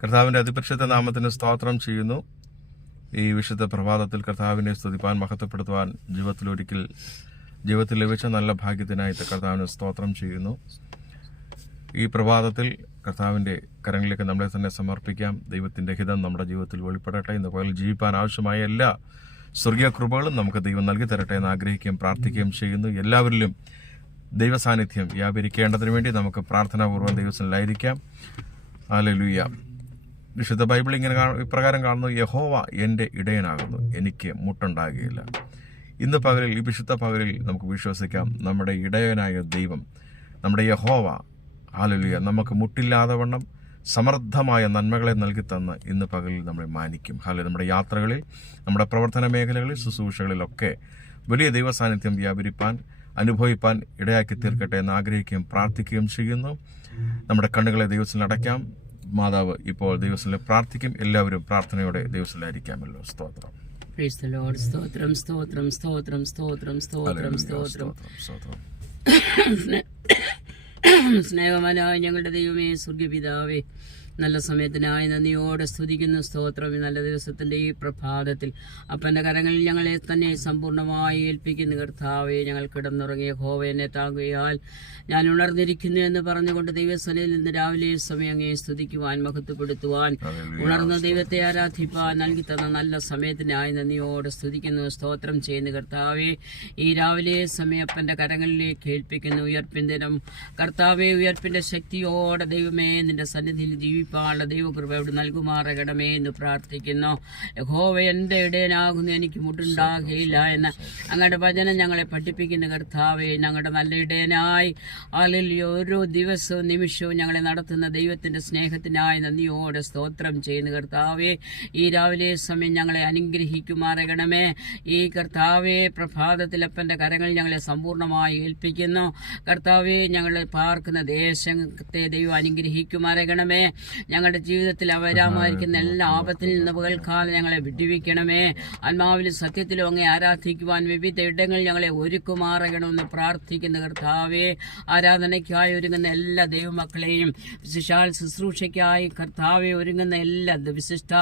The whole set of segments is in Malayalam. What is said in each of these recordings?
കർത്താവിൻ്റെ അതിപരിശുദ്ധ നാമത്തിന് സ്തോത്രം ചെയ്യുന്നു. ഈ വിശുദ്ധ പ്രഭാതത്തിൽ കർത്താവിനെ സ്തുതിപ്പാൻ, മഹത്വപ്പെടുത്തുവാൻ ജീവിതത്തിൽ ലഭിച്ച നല്ല ഭാഗ്യത്തിനായിട്ട് കർത്താവിന് സ്തോത്രം ചെയ്യുന്നു. ഈ പ്രഭാതത്തിൽ കർത്താവിൻ്റെ കരങ്ങളിലേക്ക് നമ്മളെ തന്നെ സമർപ്പിക്കാം. ദൈവത്തിൻ്റെ ഹിതം നമ്മുടെ ജീവിതത്തിൽ വെളിപ്പെടട്ടെ. ഇന്ന് പകൽ ജീവിപ്പാൻ ആവശ്യമായ എല്ലാ സ്വർഗീയ കൃപകളും നമുക്ക് ദൈവം നൽകി തരട്ടെ എന്ന് ആഗ്രഹിക്കുകയും പ്രാർത്ഥിക്കുകയും ചെയ്യുന്നു. എല്ലാവരിലും ദൈവസാന്നിധ്യം വ്യാപരിക്കേണ്ടതിന് വേണ്ടി നമുക്ക് പ്രാർത്ഥനാപൂർവ്വം ദൈവത്തിലായിരിക്കാം. ഹല്ലേലൂയ. വിശുദ്ധ ബൈബിൾ ഇങ്ങനെ ഇപ്രകാരം കാണുന്നു: യഹോവ എൻ്റെ ഇടയനാകുന്നു, എനിക്ക് മുട്ടുണ്ടാകുകയില്ല. ഇന്ന് പകലിൽ, ഈ വിശുദ്ധ പകലിൽ നമുക്ക് വിശ്വസിക്കാം, നമ്മുടെ ഇടയനായ ദൈവം, നമ്മുടെ യഹോവ, ഹല്ലേലൂയ, നമുക്ക് മുട്ടില്ലാതെ വണ്ണം സമൃദ്ധമായ നന്മകളെ നൽകി തന്ന് ഇന്ന് പകലിൽ നമ്മളെ മാനിക്കും. ഹല്ലേലൂയ. നമ്മുടെ യാത്രകളിൽ, നമ്മുടെ പ്രവർത്തന മേഖലകളിൽ, ശുശ്രൂഷകളിലൊക്കെ വലിയ ദൈവസാന്നിധ്യം വ്യാപരിപ്പാൻ, അനുഭവിപ്പാൻ ഇടയാക്കി തീർക്കട്ടെ എന്ന് ആഗ്രഹിക്കുകയും പ്രാർത്ഥിക്കുകയും ചെയ്യുന്നു. നമ്മുടെ കണ്ണുകളെ ദൈവത്തിൽ അടയ്ക്കാം. മാതാവ് ഇപ്പോൾ ദൈവത്തിൽ പ്രാർത്ഥിക്കും. എല്ലാവരും പ്രാർത്ഥനയോടെ ദൈവത്തിലായിരിക്കാമല്ലോ. സ്തോത്രം. സ്തോത്രം സ്തോത്രം സ്തോത്രം സ്തോത്രം സ്തോത്രം സ്തോത്രം. സ്നേഹവാനായ ഞങ്ങളുടെ ദൈവമേ, സ്വർഗ്ഗപിതാവേ, നല്ല സമയത്തിനായി നന്ദിയോടെ സ്തുതിക്കുന്നു. സ്തോത്രം. നല്ല ദിവസത്തിന്റെ ഈ പ്രഭാതത്തിൽ അപ്പന്റെ കരങ്ങളിൽ ഞങ്ങളെ തന്നെ സമ്പൂർണ്ണമായി ഏൽപ്പിക്കുന്ന കർത്താവെ, ഞങ്ങൾ കിടന്നുറങ്ങിയ യഹോവയെ താങ്ങുകയാൽ ഞാൻ ഉണർന്നിരിക്കുന്നു എന്ന് പറഞ്ഞുകൊണ്ട് ദൈവസനയിൽ നിന്ന് രാവിലെ സമയം അങ്ങേ സ്തുതിക്കുവാൻ, മഹത്വപ്പെടുത്തുവാൻ, ഉണർന്ന ദൈവത്തെ ആരാധിപ്പാൻ നൽകി തന്ന നല്ല സമയത്തിനായി നന്ദിയോടെ സ്തുതിക്കുന്നു. സ്തോത്രം ചെയ്യുന്ന കർത്താവെ, ഈ രാവിലെ സമയം അപ്പന്റെ കരങ്ങളിലേക്ക് ഏൽപ്പിക്കുന്നു. ഉയർപ്പിൻ ദിനം കർത്താവെ, ഉയർപ്പിന്റെ ശക്തിയോടെ ദൈവമേ നിന്റെ സന്നിധിയിൽ ജീവിപ്പാനുള്ള ദൈവകൃപയോട് നൽകുമാറകണമേ എന്ന് പ്രാർത്ഥിക്കുന്നു. യഹോവ എൻ്റെ ഇടയനാകുന്നു, എനിക്ക് മുട്ടുണ്ടാകുകയില്ല എന്ന് അങ്ങയുടെ വചനം ഞങ്ങളെ പഠിപ്പിക്കുന്ന കർത്താവെ, ഞങ്ങളുടെ നല്ല ഇടയനായി ഓരോ ദിവസവും നിമിഷവും ഞങ്ങളെ നടത്തുന്ന ദൈവത്തിന്റെ സ്നേഹത്തിനായി നന്ദിയോടെ സ്തോത്രം ചെയ്യുന്ന കർത്താവെ, ഈ രാവിലെ സമയം ഞങ്ങളെ അനുഗ്രഹിക്കുമാറകണമേ. ഈ കർത്താവെ, പ്രഭാതത്തിൽ അപ്പന്റെ കരങ്ങൾ ഞങ്ങളെ സമ്പൂർണ്ണമായി ഏൽപ്പിക്കുന്നു. കർത്താവെ, ഞങ്ങൾ പാർക്കുന്ന ദേശത്തെ ദൈവം അനുഗ്രഹിക്കുമാറകണമേ. ഞങ്ങളുടെ ജീവിതത്തിൽ അവരാമായിരിക്കുന്ന എല്ലാ ആപത്തിൽ നിന്ന് പകൽക്കാലം ഞങ്ങളെ വിടുവിക്കണമേ. ആത്മാവിലും സത്യത്തിലും അങ്ങേ ആരാധിക്കുവാൻ വിവിധ ഇടങ്ങൾ ഞങ്ങളെ ഒരുക്കുമാറകണമെന്ന് പ്രാർത്ഥിക്കുന്ന കർത്താവെ, ആരാധനയ്ക്കായി ഒരുങ്ങുന്ന എല്ലാ ദൈവമക്കളെയും, വിശിഷ്ടാൽ ശുശ്രൂഷയ്ക്കായി കർത്താവെ ഒരുങ്ങുന്ന എല്ലാ വിശിഷ്ട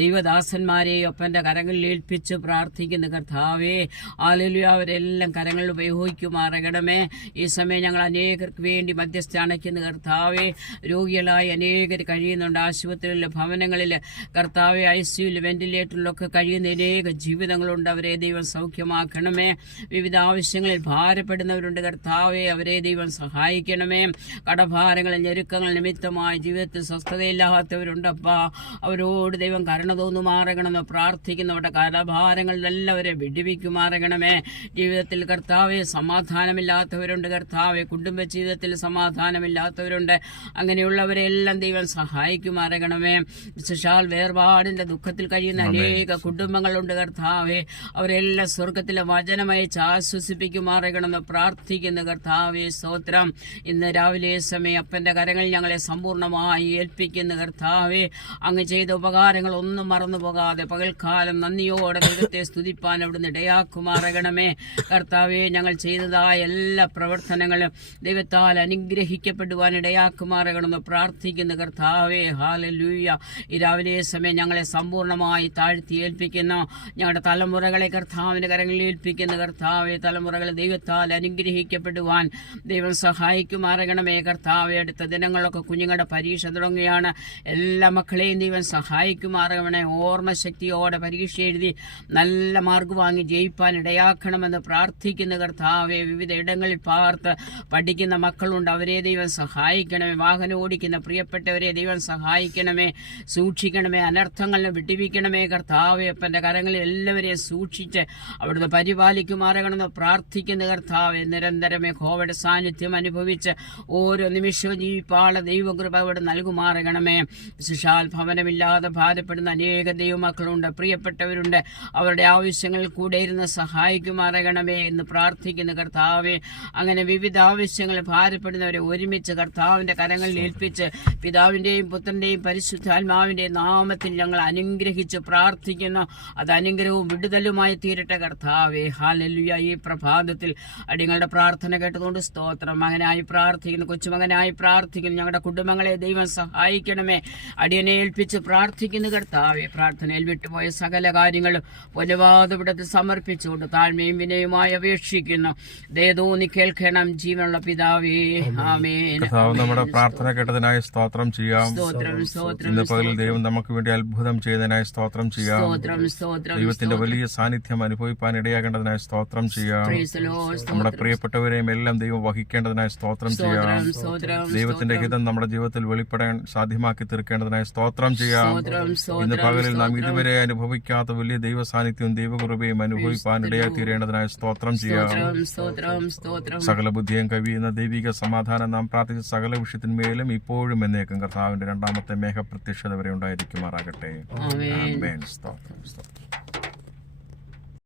ദൈവദാസന്മാരെയും ഒപ്പന്റെ കരങ്ങളിൽ ഏൽപ്പിച്ച് പ്രാർത്ഥിക്കുന്ന കർത്താവെ, ഹല്ലേലൂയ, അവരെല്ലാം കരങ്ങളിൽ ഉപയോഗിക്കുമാറകണമേ. ഈ സമയം ഞങ്ങൾ അനേകർക്ക് വേണ്ടി മധ്യസ്ഥ അണയ്ക്കുന്ന കർത്താവെ, രോഗികളായി അനേകർ കഴിയുന്നുണ്ട്. ആശുപത്രികളിൽ, ഭവനങ്ങളിൽ, കർത്താവെ, ICUയിൽ, വെന്റിലേറ്ററിലൊക്കെ കഴിയുന്ന അനേക ജീവിതങ്ങളുണ്ട്. അവരെ ദൈവം സൗഖ്യമാക്കണമേ. വിവിധ ആവശ്യങ്ങളിൽ ഭാരപ്പെടുന്നവരുണ്ട്. കർത്താവെ, അവരെ ദൈവം സഹായിക്കണമേ. കടഭാരങ്ങളിൽ, ഞെരുക്കങ്ങൾ നിമിത്തമായി ജീവിതത്തിൽ സ്വസ്ഥതയില്ലാത്തവരുണ്ടപ്പാ, അവരോട് ദൈവം കരുണ തോന്നുമാറണമെന്ന് പ്രാർത്ഥിക്കുന്നവരുടെ കടഭാരങ്ങളിലെല്ലാവരെ വിടുവിക്കുമാറകണമേ. ജീവിതത്തിൽ കർത്താവെ സമാധാനമില്ലാത്തവരുണ്ട്. കർത്താവെ, കുടുംബ ജീവിതത്തിൽ സമാധാനമില്ലാത്തവരുണ്ട്. അങ്ങനെയുള്ളവരെല്ലാം ദൈവം സഹായിക്കുമാറകണമേ. വിശേഷാൽ വേർപാടിന്റെ ദുഃഖത്തിൽ കഴിയുന്ന അനേക കുടുംബങ്ങളുണ്ട്. കർത്താവെ, അവരെല്ലാം സ്വർഗത്തിലെ വചനമയച്ച് ആശ്വസിപ്പിക്കുമാറകണമെന്ന് പ്രാർത്ഥിക്കുന്ന കർത്താവെ, സ്തോത്രം. ഇന്ന് രാവിലെ സമയം അപ്പന്റെ കരങ്ങൾ ഞങ്ങളെ സമ്പൂർണ്ണമായി ഏൽപ്പിക്കുന്ന കർത്താവെ, അങ്ങ് ചെയ്ത ഉപകാരങ്ങൾ ഒന്നും മറന്നു പോകാതെ പകൽക്കാലം നന്ദിയോടെ ദൈവത്തെ സ്തുതിപ്പാൻ അവിടുന്ന് ഇടയാക്കുമാറകണമേ. കർത്താവെ, ഞങ്ങൾ ചെയ്തതായ എല്ലാ പ്രവർത്തനങ്ങളും ദൈവത്താൽ അനുഗ്രഹിക്കപ്പെടുവാൻ ഇടയാക്കുമാറകണമെന്ന് പ്രാർത്ഥിക്കുന്ന കർത്താവെ, ഹല്ലേലൂയ. ഈ രാവിലെ സമയം ഞങ്ങളെ സമ്പൂർണ്ണമായി താഴ്ത്തി ഏൽപ്പിക്കുന്നു. ഞങ്ങളുടെ തലമുറകളെ കർത്താവിന്റെ കരങ്ങളിൽ ഏൽപ്പിക്കുന്ന കർത്താവെ, തലമുറകൾ ദൈവത്താൽ അനുഗ്രഹിക്കപ്പെടുവാൻ ദൈവം സഹായിക്കുമാറകണമേ. കർത്താവെ, അടുത്ത ദിനങ്ങളൊക്കെ കുഞ്ഞുങ്ങളുടെ പരീക്ഷ തുടങ്ങുകയാണ്. എല്ലാ മക്കളെയും ദൈവം സഹായിക്കുമാറകണമേ. ഓർമ്മശക്തിയോടെ പരീക്ഷ എഴുതി നല്ല മാർക്ക് വാങ്ങി ജയിപ്പാൻ ഇടയാക്കണമെന്ന് പ്രാർത്ഥിക്കുന്ന കർത്താവെ, വിവിധ ഇടങ്ങളിൽ പാർത്ത് പഠിക്കുന്ന മക്കളുണ്ട്. അവരെ ദൈവം സഹായിക്കണമേ. വാഹനം ഓടിക്കുന്ന പ്രിയപ്പെട്ടവരെ ദൈവം സഹായിക്കണമേ, സൂക്ഷിക്കണമേ. അനർത്ഥങ്ങളിനെ വിട്ടുവിക്കണമേ. കർത്താവെ, അപ്പന്റെ കരങ്ങളിൽ എല്ലാവരെയും സൂക്ഷിച്ച് അവിടുന്ന് പരിപാലിക്കുമാറകണമെന്ന് പ്രാർത്ഥിക്കുന്ന കർത്താവെ, നിരന്തരമേ യഹോവയുടെ സാന്നിധ്യം അനുഭവിച്ച് ഓരോ നിമിഷവും ജീവിപ്പാള ദൈവകൃപ അവിടെ നൽകുമാറകണമേ. വിശേഷാൽ ഭവനമില്ലാതെ ഭാരപ്പെടുന്ന അനേക ദൈവമക്കളുണ്ട്, പ്രിയപ്പെട്ടവരുണ്ട്. അവരുടെ ആവശ്യങ്ങളിൽ കൂടെ ഇരുന്ന് സഹായിക്കുമാറകണമേ എന്ന് പ്രാർത്ഥിക്കുന്ന കർത്താവെ, അങ്ങനെ വിവിധ ആവശ്യങ്ങൾ ഭാരപ്പെടുന്ന ബന്ധപ്പെടുന്നവരെ ഒരുമിച്ച് കർത്താവിന്റെ കരങ്ങളിൽ ഏൽപ്പിച്ച് പിതാവിന്റെയും പുത്രന്റെയും പരിശുദ്ധാത്മാവിന്റെയും നാമത്തിൽ ഞങ്ങൾ അനുഗ്രഹിച്ച് പ്രാർത്ഥിക്കുന്നു. അത് അനുഗ്രഹവും വിടുതലുമായി തീരട്ടെ കർത്താവേ. ഹല്ലേലൂയ. ഈ പ്രഭാതത്തിൽ അടിയങ്ങളുടെ പ്രാർത്ഥന കേട്ടതുകൊണ്ട് സ്തോത്രം. മകനായി പ്രാർത്ഥിക്കുന്നു, കൊച്ചുമകനായി പ്രാർത്ഥിക്കുന്നു. ഞങ്ങളുടെ കുടുംബങ്ങളെ ദൈവം സഹായിക്കണമേ. അടിയനെ ഏൽപ്പിച്ച് പ്രാർത്ഥിക്കുന്നു കർത്താവേ. പ്രാർത്ഥനയിൽ വിട്ടുപോയ സകല കാര്യങ്ങളും പൊന്നുവാദവിടത്തിൽ സമർപ്പിച്ചുകൊണ്ട് താഴ്മയും വിനയുമായി അപേക്ഷിക്കുന്നു. ദയതോന്നി കേൾക്കണം ജീവനുള്ള പിതാവേ. ആമേൻ. കർത്താവ് നമ്മുടെ പ്രാർത്ഥന കേട്ടതിനായി സ്തോത്രം ചെയ്യാം. സ്തോത്രം സ്തോത്രം ഇന്ന് പകലിൽ ദൈവം നമുക്ക് വേണ്ടി അത്ഭുതം ചെയ്തതിനായി സ്തോത്രം ചെയ്യാം. സ്തോത്രം സ്തോത്രം. ദൈവത്തിന്റെ വലിയ സാന്നിധ്യം അനുഭവിപ്പാൻ ഇടയാകേണ്ടതിനായി സ്തോത്രം ചെയ്യാം. Praise the Lord. നമ്മുടെ പ്രിയപ്പെട്ടവരെയും എല്ലാം ദൈവം വഹിക്കേണ്ടതിനായി സ്തോത്രം ചെയ്യാം. സ്തോത്രം ദൈവത്തിന്റെ ഹിതം നമ്മുടെ ജീവിതത്തിൽ വെളിപ്പെടാൻ സാധ്യമാക്കി തീർക്കേണ്ടതിനായി സ്തോത്രം ചെയ്യാം. സ്തോത്രം ഇന്ന് സ്തോത്രം. പകലിൽ നാം ഇതുവരെ അനുഭവിക്കാത്ത വലിയ ദൈവ സാന്നിധ്യവും ദൈവകൃപയും അനുഭവിപ്പാൻ ഇടയായി തീരേണ്ടതിനായി സ്തോത്രം ചെയ്യാം. സ്തോത്രം സ്തോത്രം. സകല ബുദ്ധിയും കവിയുന്ന ദൈവിക സമാധാനം നാം പ്രാർത്ഥിച്ച സകല വിഷയത്തിന്മേലും ഇപ്പോഴും എന്നേക്കും കർത്താവിന്റെ രണ്ടാമത്തെ മേഘപ്രത്യക്ഷത വരെ ഉണ്ടായിരിക്കുമാറാകട്ടെ. ആമേൻ. ആമേൻ. സ്തോത്രം സ്തോത്രം.